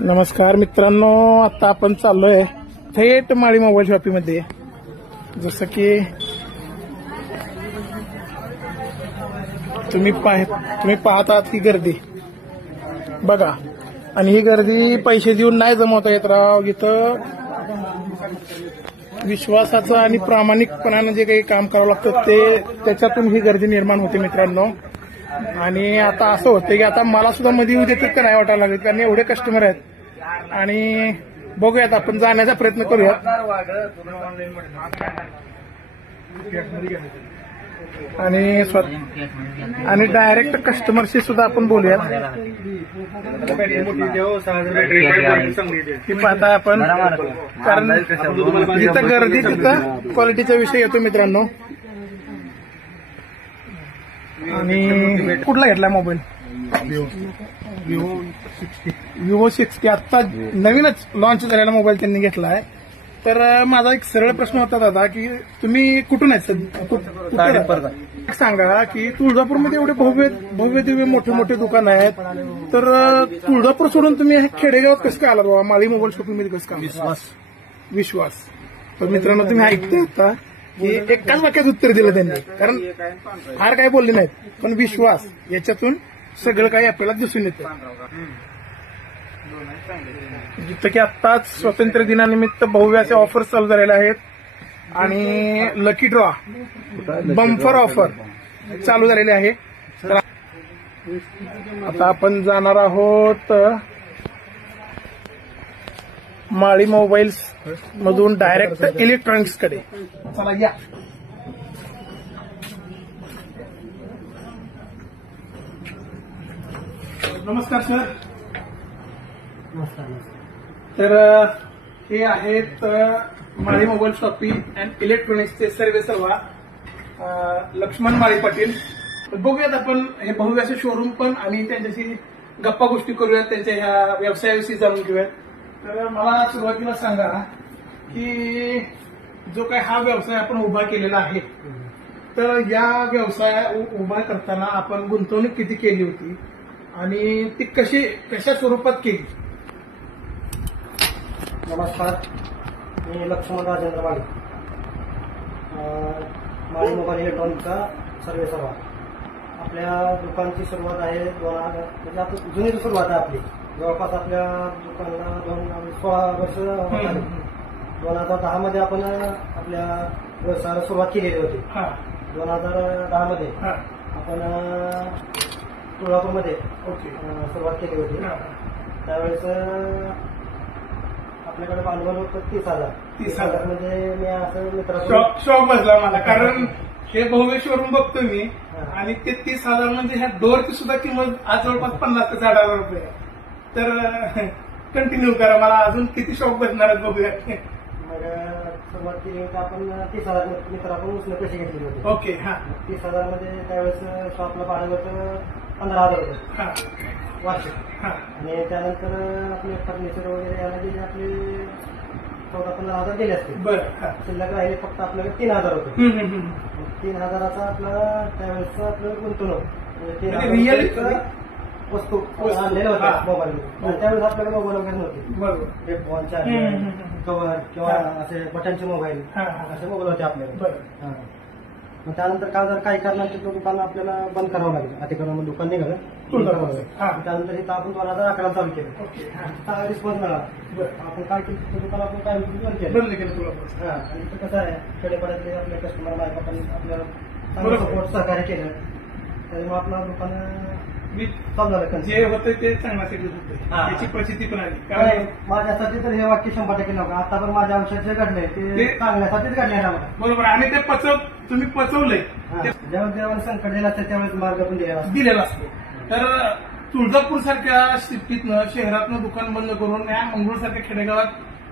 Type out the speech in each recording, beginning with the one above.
नमस्कार मित्रांनो, आता आपण चाललोय थेट माळी मोबाईल शॉपीमध्ये. जसं की तुम्ही पाहत आहात ही गर्दी बघा. आणि ही गर्दी पैसे देऊन नाही जमवता येत राव. इथं विश्वासाचं आणि प्रामाणिकपणानं जे काही काम करावं लागतं ते त्याच्यातून ही गर्दी निर्माण होते मित्रांनो. आणि आता असं होतं की आता मला सुद्धा मध्ये येऊ देतात का नाही वाटायला लागेल, कारण एवढे कस्टमर आहेत. आणि बघूयात, आपण जाण्याचा प्रयत्न करूयात. आणि डायरेक्ट कस्टमरशी सुद्धा आपण बोलूयात. ती पाहताय आपण, कारण जिथं गर्दी तिथं क्वालिटीचा विषय येतो मित्रांनो. आणि कुठला घेतलाय मोबाईल? विवो 60 आता नवीनच लॉन्च झालेला मोबाईल त्यांनी घेतलाय. तर माझा एक सरळ प्रश्न होता दादा, की तुम्ही कुठून आहेत? सांगा की तुळजापूरमध्ये एवढे भव्य दिव्य मोठे मोठे दुकान आहेत, तर तुळजापूर सोडून तुम्ही खेडेगावात कसं काय आला बाबा? माळी मोबाईल शॉपिंगमध्ये कसं काय? विश्वास. तर मित्रांनो, तुम्ही ऐकताय आता की एकाच वाक्यात उत्तर दिलं त्यांनी, कारण फार काय बोलले नाहीत, पण विश्वास याच्यातून सगळं काही आपल्याला दिसून येतं. जिथं की आत्ताच स्वातंत्र्य दिनानिमित्त भव्य असे ऑफर चालू झालेले आहेत. आणि लकी ड्रॉ बंपर ऑफर चालू झालेले आहे. आता आपण जाणार आहोत माळी मोबाईल्स मधून डायरेक्ट इलेक्ट्रॉनिक्स कडे. चला या. नमस्कार सर. तर हे आहेत माळी मोबाईल शॉपिंग अँड इलेक्ट्रॉनिक्सचे सर्वा लक्ष्मण माळी पाटील. बघूयात आपण हे भव्य असे शोरूम पण, आणि त्यांच्याशी गप्पा गोष्टी करूयात, त्यांच्या ह्या व्यवसायाविषयी जाणून घेऊयात. तर मला सुरुवातीला सांगा की जो काही हा व्यवसाय आपण उभा केलेला आहे, तर या व्यवसाय उभा करताना आपण गुंतवणूक किती केली होती आणि ती कशा स्वरूपात केली? नमस्कार, मी लक्ष्मण राजेंद्र माळी, माळी मोबाईल इलेक्ट्रॉनिकचा सर्वा. आपल्या दुकानची सुरुवात आहे म्हणजे आता जुनी सुरुवात आहे आपली. जवळपास आपल्या दुकानाला 16 वर्ष होत आली. 2010 मध्ये आपण आपल्या व्यवसायाला सुरुवात केलेली होती. 2010 मध्ये आपण तुळजापूरमध्ये सुरुवात केली होती. त्यावेळेस आपल्याकडे भांडवल होतं 30,000. म्हणजे मी असं मित्रांनो शॉक बसला मला, कारण हे भव्य शोरूम बघतो मी, आणि ते 30,000 म्हणजे ह्या डोअरची सुद्धा किंमत आज जवळपास 50 ते 60,000 रुपये. तर कंटिन्यू करा, मला अजून किती शॉक बसणार आहेत बघूया. मग सुरुवात केली होती आपण 30,000 मित्र आपण उसने पैसे घेतले होते. ओके. 30,000 मध्ये त्यावेळेस शॉपला भाडं होतं 15,000 रुपये वार्षिक. आणि त्यानंतर आपले फर्निचर वगैरे यामध्ये आपले 14-15,000 गेले असते. शिल्लक राहिले फक्त आपल्याकडे 3,000 होते. 3,000चा आपला त्यावेळेस आपलं गुंतवणूक म्हणजे वस्तू आणलेल्या होत्या मोबाईल. त्यावेळेस आपल्याकडे मोबाईल वगैरे नव्हते. फोन, कव्हर किंवा असे बटनचे मोबाईल, असे मोबाईल होते आपल्याकडे. मग त्यानंतर काही कारणांचे दुकान आपल्याला बंद करावं लागेल. अतिक्रमण दुकान निघालं. त्यानंतर इथं आपण 2011 चालू केलं. चांगला रिस्पॉन्स मिळाला. आपण काय केलं, दुकान आपण काय बंद केलं. आणि इथं कसं आहे, खेडेपाड्यातले आपले कस्टमर मालकांनी आपल्याला चांगलं सपोर्ट सहकार्य केलं. त्यामुळे आपलं दुकान चालू झालं. जे होतं ते चांगल्यासाठी होतं, त्याची प्रचिती पण आली. माझ्यासाठी तर हे वाक्य 100% नव्हतं. आता पण माझ्या आयुष्यात जे घडलंय ते चांगल्यासाठीच घडलेलं मला. बरोबर. आणि ते तुम्ही पचवलंय. जेव्हा देवाला संकट दिलं असतं त्यावेळेस मार्ग पण दिलेला असतो. तर तुळजापूर सारख्या सिटीतनं, शहरातनं दुकान बंद करून या मंगळूरसारख्या खेडेगावात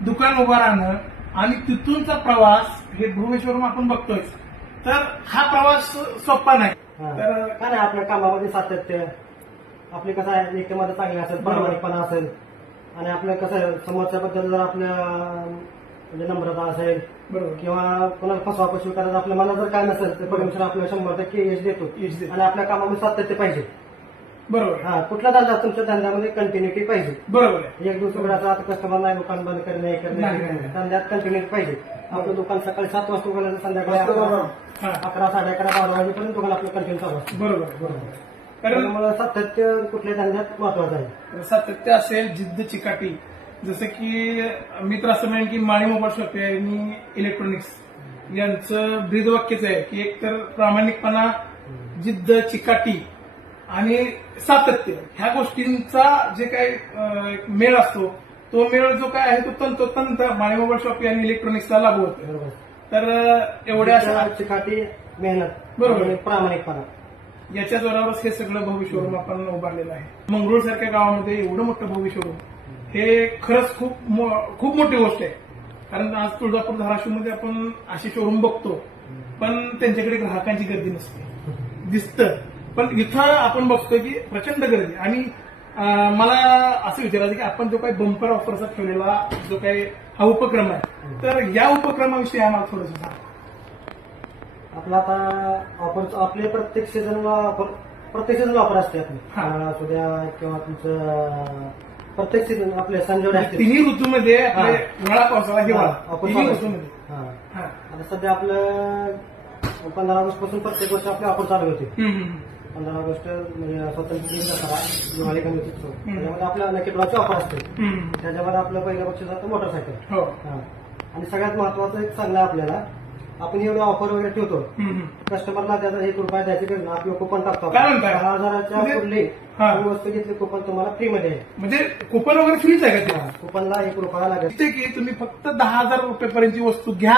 दुकान उभं राहणं आणि तिथूनचा प्रवास, हे भव्य शोरूम आपण बघतोय, तर हा प्रवास सोपा नाही. तर काय नाही, आपल्या कामामध्ये सातत्य, आपले कसं आहे, नीतिमत्ता चांगली असेल, प्रामाणिकपणा असेल, आणि आपलं कसं समोरच्याबद्दल जर आपल्या म्हणजे नम्रता असेल किंवा कोणाला फसवाफसवी करायचं आपल्या मनात जर काय नसेल तर परमेश्वर आपल्याला 100% यश देतो. आणि आपल्या कामामध्ये सातत्य पाहिजे. बरोबर. हा, कुठला धंदा तुमच्या धंद्यामध्ये कंटिन्युटी पाहिजे. बरोबर आहे. एक दिवस उघडाचा आता कस्टमर नाही, दुकान बंद करणे हे करणे नाही, ते करणे. नाही. धंद्यात कंटिन्युटी पाहिजे. आपलं दुकान सकाळी 7 वाजता उघडलं, संध्याकाळी हा. 11, 11:30, 12 वाजेपर्यंत दुकान आपलं कंटिन्यू चालू असतं. बरोबर. बरोबर. कारण त्यामुळे सातत्य कुठल्या धंद्यात महत्वाचं आहे. सातत्य असेल, जिद्द चिकाटी. जसं की मी तर असं म्हणेन की माळी मोबाईल शॉप आणि इलेक्ट्रॉनिक्स यांचं ब्रीदवाक्यच आहे की एक तर प्रामाणिकपणा, जिद्द, चिकाटी आणि सातत्य ह्या गोष्टींचा जे काही मेळ असतो, तो मेळ जो काय आहे तो तंतोतंत माळी मोबाईल शॉप आणि इलेक्ट्रॉनिक्सला लागू होतो. बरोबर. तर एवढ्या चिकाटी, मेहनत, बरोबर. आणि प्रामाणिकपणा याच्या जोरावरच हे सगळं भव्य शोरूम आपण उभारलेलं आहे. मंगरुळ सारख्या गावामध्ये एवढं मोठं भव्य शोरूम हे खरंच खूप मोठी गोष्ट आहे. कारण आज तुळजापूर, धाराशिवमध्ये आपण असे शोरूम बघतो, पण त्यांच्याकडे ग्राहकांची गर्दी नसते, दिसतं. पण इथं आपण बघतो की प्रचंड गर्दी. आणि मला असं विचारायचं की आपण जो काही बंपर ऑफरचा ठेवलेला जो काही हा उपक्रम आहे, तर या उपक्रमाविषयी आम्हाला थोडंसं सांगा. आपला आता ऑफर आपले प्रत्येक सीझनला ऑफर असते आपली. असू द्या किंवा तुमचं प्रत्येक सीझन आपले संजोडे असते. तिन्ही ऋतूमध्ये आपले उन्हाळा, पावसाळा, हिवाळा ऑफर तिन्ही चालू ऋतूमध्ये. असते. आता सध्या आपलं 15 ऑगस्ट पासून प्रत्येक वर्ष आपली ऑफर चालू होते. 15 ऑगस्ट म्हणजे स्वातंत्र्य दिन, दसरा, दिवाळी, गणपती उत्सव, त्याच्यामध्ये आपल्या नक्की ड्रॉची ऑफर असते. त्याच्यामध्ये आपलं पहिलं बक्षीस जातं मोटरसायकल. हो. आणि सगळ्यात महत्वाचं एक सांगणं आपल्याला, आपण एवढे ऑफर वगैरे ठेवतो, कस्टमरला त्याचा ₹1 द्यायचे गरज नाही. आपलं कुपन टाकतो. कारण काय? 10,000च्या पुढली वस्तू घेतली कुपन तुम्हाला फ्रीमध्ये आहे. म्हणजे कुपन वगैरे फ्रीच आहे का ते? कुपनला ₹1 लागेल. ते की तुम्ही फक्त 10,000 रुपयेपर्यंतची वस्तू घ्या,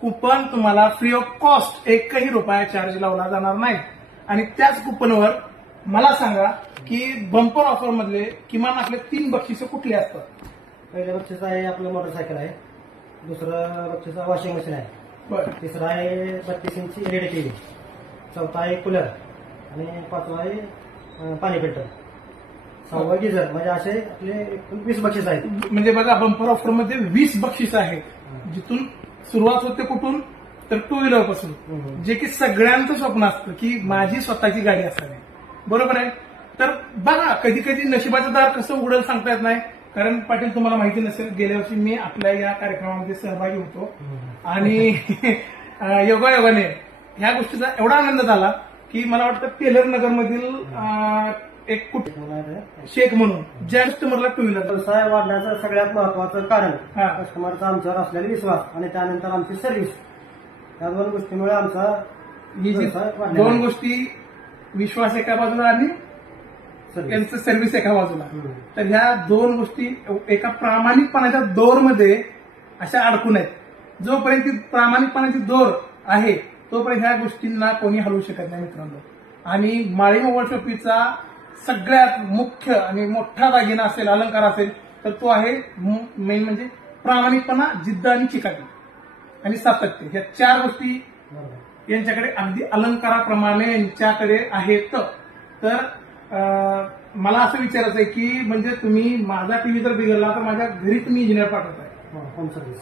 कुपन तुम्हाला फ्री ऑफ कॉस्ट, एकही रुपया चार्ज लावला जाणार नाही. आणि त्याच कुपनवर मला सांगा की बंपर ऑफर मधले किमान आपले 3 बक्षिसं कुठली असतात? पहिलं बक्षीस आहे आपलं मोटरसायकल आहे. दुसरं बक्षीस वॉशिंग मशीन आहे. बरं. तिसरा आहे 32 इंची LED TV. चौथा आहे कूलर. आणि 5वा आहे पाणी फिल्टर. 6वा गिझर. म्हणजे असे आपले 20 बक्षीस आहेत. म्हणजे बघा, बंपर ऑफर मध्ये 20 बक्षीस आहेत. जिथून सुरुवात होते कुठून? तर 2 व्हीलर पासून, जे की सगळ्यांचं स्वप्न असतं की माझी स्वतःची गाडी असावी. बरोबर आहे. तर बघा, कधी कधी नशिबाचं दार कसं उघडेल सांगता येत नाही. कारण पाटील, तुम्हाला माहिती नसेल, गेल्या वर्षी मी आपल्या या कार्यक्रमामध्ये सहभागी होतो आणि योगायोगाने ह्या गोष्टीचा एवढा आनंद झाला की मला वाटतं टेलर नगरमधील एक शेख म्हणून ज्या कस्टमरला 2 व्हीलर व्यवसाय वाढण्याचं सगळ्यात महत्वाचं कारण हा. कस्टमरचा आमच्यावर असलेला विश्वास आणि त्यानंतर आमची सर्व्हिस, या 2 गोष्टीमुळे आमचा ही जी व्यवसाय वाढलेला 2 आहे. गोष्टी, विश्वास एका बाजूला आणि त्यांचं सर्व्हिस एका बाजूला. तर ह्या 2 गोष्टी एका प्रामाणिकपणाच्या दोरमध्ये अशा अडकून आहेत. जोपर्यंत ती प्रामाणिकपणाची दोर आहे तोपर्यंत ह्या गोष्टींना कोणी हलवू शकत नाही मित्रांनो. आणि माळी मोबाईल शॉपीचा सगळ्यात मुख्य आणि मोठा दागिना असेल, अलंकार असेल, तर तो आहे मेन म्हणजे प्रामाणिकपणा, जिद्द आणि चिकाटी आणि सातत्य. ह्या 4 गोष्टी यांच्याकडे अगदी अलंकाराप्रमाणे यांच्याकडे आहेत. तर मला असं विचारायचं आहे की म्हणजे तुम्ही माझा टीव्ही जर बिघडला तर माझ्या घरी तुम्ही इंजिनियर पाठवताय. Home service.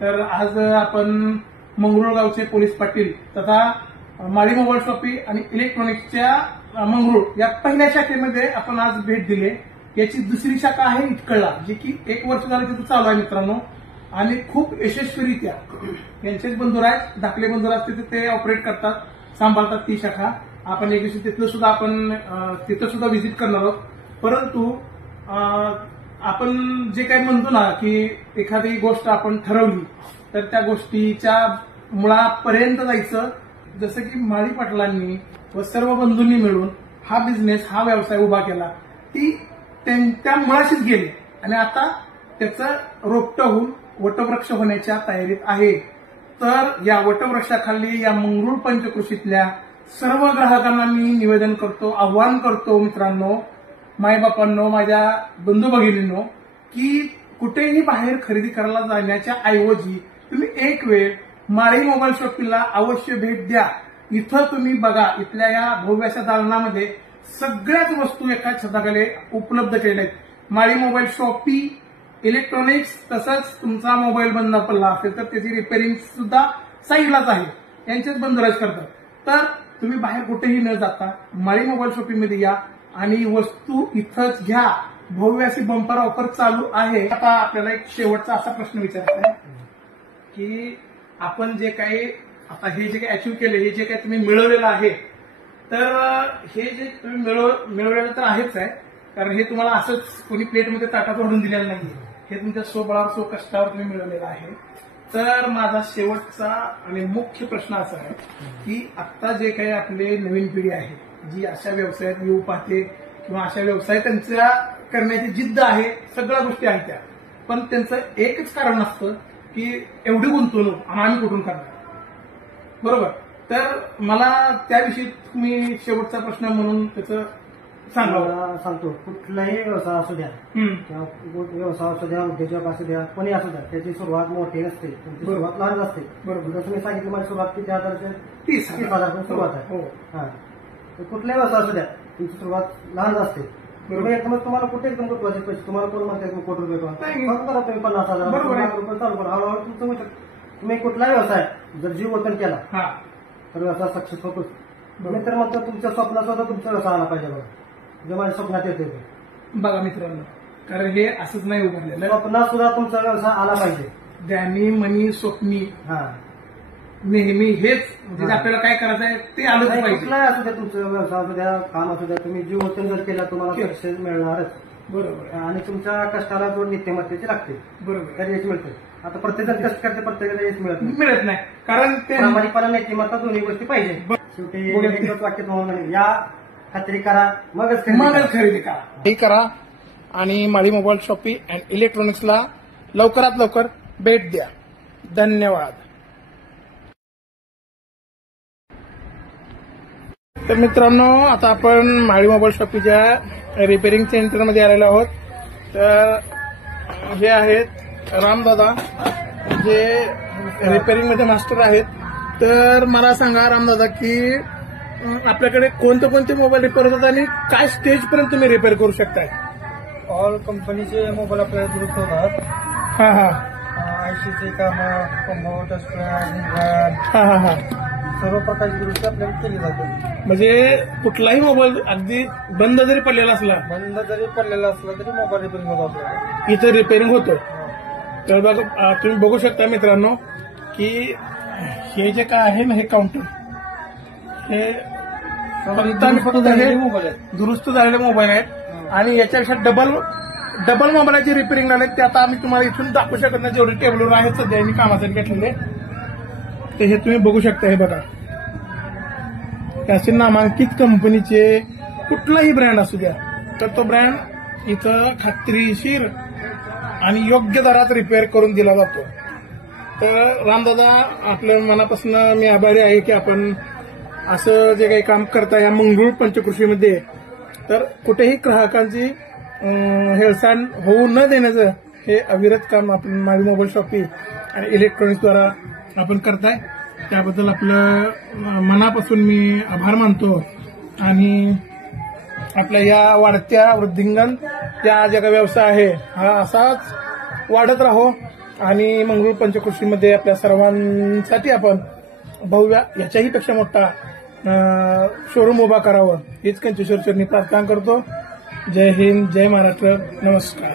तर आज आपण मंगरुळ गावचे पोलीस पाटील तथा माळी मोबाईल शॉपी आणि इलेक्ट्रॉनिक्सच्या मंगरुळ या पहिल्या शाखेमध्ये आपण आज भेट दिली. याची दुसरी शाखा आहे इटकळला, जी की 1 वर्ष झालं तिथं चालू आहे मित्रांनो. आणि खूप यशस्वीरित्या यांचेच बंधुर आहेत, धाकले बंधुर असते ते ऑपरेट करतात, सांभाळतात ती शाखा. आपण एक दिवशी तिथं सुद्धा व्हिजिट करणार आहोत. परंतु आपण जे काही म्हणतो ना की एखादी गोष्ट आपण ठरवली तर त्या गोष्टीच्या मुळापर्यंत जायचं. जसं की माळी पाटलांनी व सर्व बंधूंनी मिळून हा बिझनेस, हा व्यवसाय उभा केला, ती त्या मुळाशीच गेले आणि आता त्याचं रोपटं होऊन वटवृक्ष होण्याच्या तयारीत आहे. तर या वटवृक्षाखाली या मंगरुळ पंचकृषीतल्या सर्व ग्राहकांना मी निवेदन करतो, आव्हान करतो मित्रांनो, मायबापांनो, माझ्या बंधू भगिनींनो, की कुठेही बाहेर खरेदी करायला जाण्याच्या ऐवजी तुम्ही एक वेळ माळी मोबाईल शॉपीला अवश्य भेट द्या. इथं तुम्ही बघा, इथल्या या भव्याच्या दालनामध्ये सगळ्याच वस्तू एका छताखाली उपलब्ध केलेल्या आहेत. माळी मोबाईल शॉपी, इलेक्ट्रॉनिक्स, तसंच तुमचा मोबाईल बंद पडला असेल तर त्याची रिपेअरिंग सुद्धा साईडलाच आहे, यांचेच बंदोबस्त करतात. तर तुम्ही बाहेर कुठेही न जाता माळी मोबाईल शॉपिंगमध्ये या आणि वस्तू इथंच घ्या. भव्य अशी बंपर ऑफर चालू आहे. आता आपल्याला एक शेवटचा असा प्रश्न विचारायचा आहे की आपण जे काही आता हे जे काही अचीव्ह केले, हे जे काही तुम्ही मिळवलेलं आहे, तर हे जे तुम्ही मिळवलेलं तर आहेच आहे, कारण हे तुम्हाला असंच कोणी प्लेटमध्ये ताटात ओढून दिलेलं नाहीये. हे तुमच्या स्वबळावर स्वकष्टावर तुम्ही मिळवलेलं आहे. तर माझा शेवटचा आणि मुख्य प्रश्न असा आहे की आता जे काही आपले नवीन पिढी आहे, जी अशा व्यवसायात येऊ पाहते किंवा अशा व्यवसाय त्यांच्या करण्याची जिद्द आहे, सगळ्या गोष्टी आहेत त्या, पण त्यांचं एकच कारण असतं की एवढी गुंतवणूक आम्ही कुठून करणार, बरोबर. तर मला त्याविषयी तुम्ही शेवटचा प्रश्न म्हणून त्याचं सांगावं. मला सांगतो, कुठलाही व्यवसाय असू द्या किंवा व्यवसाय असू द्या, उद्योजक असू द्या, कोणी असू द्या, त्याची सुरुवात मोठी नसते, त्यांची सुरुवात लहान असते. बरोबर. जसं मी सांगितलं, माझी सुरुवात किती हजाराच्या 30,000 सुरुवात आहे. हा, कुठलाही व्यवसाय असू द्या, तुमची सुरुवात लहान असते. एकदम तुम्हाला कुठे एकदम गुंतवायचे पैसे, तुम्हाला कोण म्हणते कोटी रुपये करा, तुम्ही 50,000 रुपये चालू करा, हळूहळू तुमचं होऊ शकतं. तुम्ही कुठलाही व्यवसाय जर जीव वतन केला तर व्यवसाय सक्सेस होतोच. मी तर म्हणतो तुमच्या स्वप्नात सुद्धा तुमचा व्यवसाय आला पाहिजे बघा, जे माझ्या स्वप्नात येते बघा मित्रांनो, कारण हे असंच नाही उभारलेलं. स्वप्नात सुद्धा तुमचा व्यवसाय आला पाहिजे. ज्ञानी मनी स्वप्नी नेहमी हेच, म्हणजे आपल्याला काय करायचं आहे ते आलं पाहिजे. कुठलाही असू द्या, तुमचं व्यवसाय असू द्या, काम असू द्या, तुम्ही जीव वतन जर केला तुम्हाला सक्सेस मिळणारच. बरोबर. आणि तुमच्या कष्टाला जोड नीतिमत्तेची लागते. बरोबर. तर यश मिळते. आता प्रत्येकजण कष्ट करते, प्रत्येकाला यश मिळत नाही, कारण ते प्रामाणिकपणा, नीतिमत्ता दोन्ही गोष्टी पाहिजे. शेवटी एकच वाक्य तुम्हाला, या खात्री करा मगच खरेदी करा. हे करा आणि माळी मोबाईल शॉपिंग अँड इलेक्ट्रॉनिक्सला लवकरात लवकर भेट द्या. धन्यवाद. तर मित्रांनो, आता आपण माळी मोबाईल शॉपीच्या रिपेअरिंग सेंटरमध्ये आलेलो आहोत. तर हे आहेत रामदादा, जे रिपेअरिंग मध्ये मास्टर आहेत. तर मला सांगा रामदादा की आपल्याकडे कोणते मोबाईल रिपेअर होतात आणि काय स्टेज पर्यंत तुम्ही रिपेअर करू शकताय? ऑल कंपनीचे मोबाईल आपल्याला दुरुस्त होतात. हा हा. आयसीचे काम, कॉम्प्युटर, हा हा हा, सर्व प्रकारची दुरुस्ती आपल्याला केली जाते. म्हणजे कुठलाही मोबाईल अगदी बंद जरी पडलेला असला तरी मोबाईल रिपेअरिंग होतो आपल्याला, इथं रिपेअरिंग होतो. तर बघा, तुम्ही बघू शकता मित्रांनो की हे जे काय आहे ना, हे काउंटर, हे फक्त दुरुस्त झालेले मोबाईल आहेत आणि याच्यापेक्षा डबल मोबाईलची रिपेअरिंग झाले. ते आता आम्ही तुम्हाला इथून दाखवू शकत नाही, जेवढे टेबलवर आहेत सध्या मी कामासाठी घेतलेले. तर हे तुम्ही बघू शकता. हे बघा, असे नामांकित कंपनीचे कुठलाही ब्रँड असू द्या, तर तो ब्रँड इथं खात्रीशीर आणि योग्य दरात रिपेअर करून दिला जातो. तर रामदादा, आपल्या मनापासून मी आभारी आहे की आपण असं जे काही काम करता या मंगरूळ पंचकृषीमध्ये. तर कुठेही ग्राहकांची हेळसांड होऊ न देण्याचं हे अविरत काम आपण माळी मोबाईल शॉपिंग आणि इलेक्ट्रॉनिक्सद्वारा आपण करताय. त्याबद्दल आपलं मनापासून मी आभार मानतो. आणि आपल्या या वाढत्या वृद्धिंगत त्या जे काही व्यवसाय आहे हा असाच वाढत राहो आणि मंगरूळ पंचकृषीमध्ये आपल्या सर्वांसाठी आपण भव्य याच्याही पेक्षा मोठा शोरूम उभा करावं हीच कंचेश्वर चरणी प्रार्थना करतो. जय हिंद, जय महाराष्ट्र, नमस्कार.